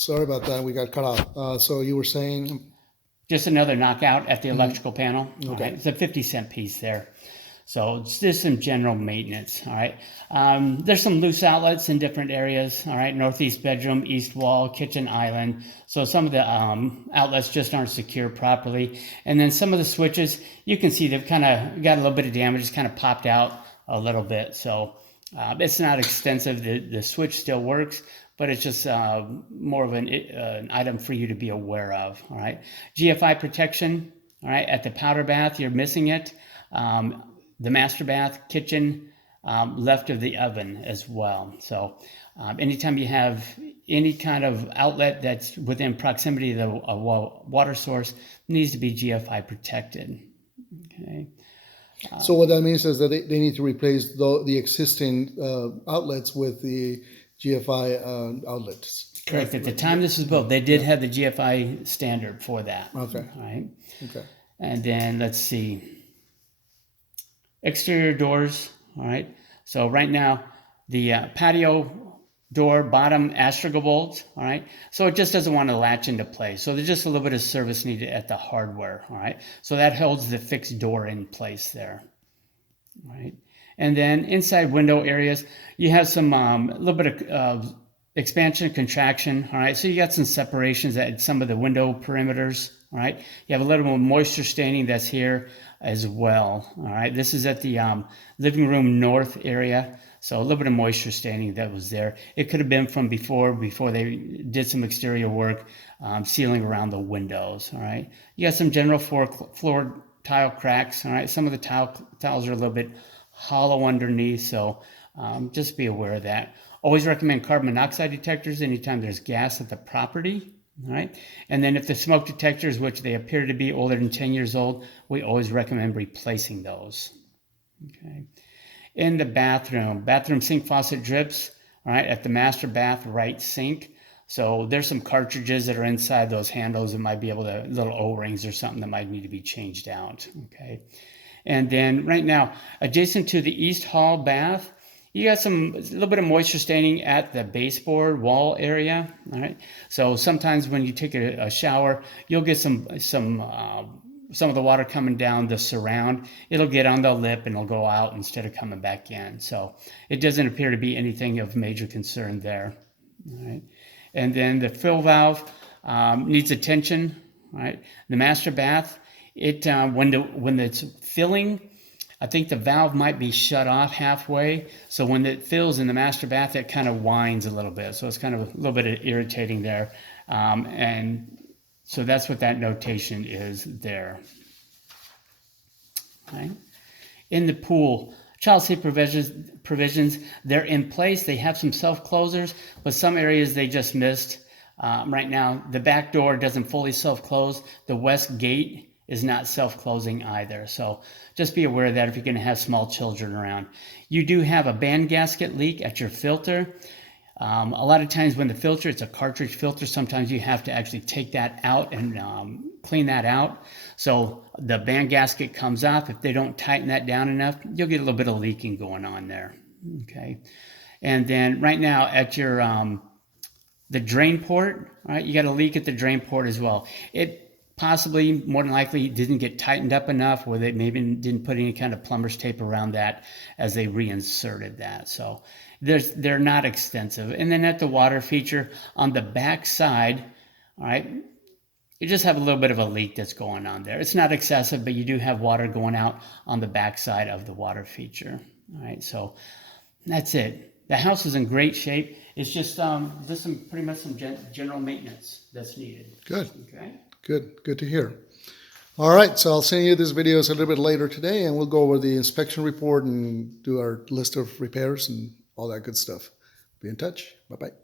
sorry about that. We got cut off. So you were saying? Just another knockout at the electrical panel. Okay. All right. It's a 50-cent piece there. So it's just some general maintenance. All right. There's some loose outlets in different areas. All right. Northeast bedroom, east wall, kitchen island. So some of the outlets just aren't secured properly. And then some of the switches, you can see they've kind of got a little bit of damage. It's kind of popped out a little bit. So it's not extensive. The switch still works, but it's just more of an item for you to be aware of. All right. GFI protection. All right. At the powder bath, you're missing it. The master bath, kitchen, left of the oven as well. So anytime you have any kind of outlet that's within proximity to the water source, needs to be GFI protected. Okay. So what that means is that they need to replace the existing outlets with the GFI outlets. Correct. At the time this was built, they did have the GFI standard for that. Okay. All right. Okay. And then let's see. Exterior doors. All right. So right now, the patio door bottom astragal bolt. All right. So it just doesn't want to latch into place. So there's just a little bit of service needed at the hardware. All right. So that holds the fixed door in place there. All right. And then inside window areas, you have some a little bit of expansion, contraction. All right. So you got some separations at some of the window perimeters. All right. You have a little more moisture staining that's here as well. All right. This is at the living room north area. So a little bit of moisture staining that was there. It could have been from before they did some exterior work, sealing around the windows. All right. You got some general floor tile cracks. All right. Some of the tiles are a little bit hollow underneath. So just be aware of that. Always recommend carbon monoxide detectors anytime there's gas at the property. All right. And then if the smoke detectors, which they appear to be older than 10 years old, we always recommend replacing those. Okay. In the bathroom sink faucet drips, all right, at the master bath right sink. So there's some cartridges that are inside those handles that might be able to, little O-rings or something that might need to be changed out. Okay. And then right now, adjacent to the east hall bath, you got a little bit of moisture staining at the baseboard wall area. All right. So sometimes when you take a shower, you'll get some of the water coming down the surround. It'll get on the lip and it'll go out instead of coming back in. So it doesn't appear to be anything of major concern there. All right. And then the fill valve needs attention. All right. The master bath, when it's filling, I think the valve might be shut off halfway. So when it fills in the master bath, it kind of whines a little bit. So it's kind of a little bit irritating there. And so that's what that notation is there. Okay. In the pool, child safe provisions, they're in place. They have some self-closers, but some areas they just missed. Right now, the back door doesn't fully self-close. The west gate is not self-closing either. So just be aware of that if you're going to have small children around. You do have a band gasket leak at your filter. A lot of times when the filter, it's a cartridge filter, sometimes you have to actually take that out and clean that out. So the band gasket comes off. If they don't tighten that down enough, you'll get a little bit of leaking going on there. Okay. And then right now at your the drain port, right? You got a leak at the drain port as well. It possibly, more than likely, didn't get tightened up enough, or they maybe didn't put any kind of plumber's tape around that as they reinserted that. So they're not extensive. And then at the water feature on the back side, all right, you just have a little bit of a leak that's going on there. It's not excessive, but you do have water going out on the back side of the water feature. All right, so that's it. The house is in great shape. It's just pretty much some general maintenance that's needed. Good. Okay. Good to hear. All right, so I'll send you this videos a little bit later today, and we'll go over the inspection report and do our list of repairs and all that good stuff. Be in touch. Bye-bye.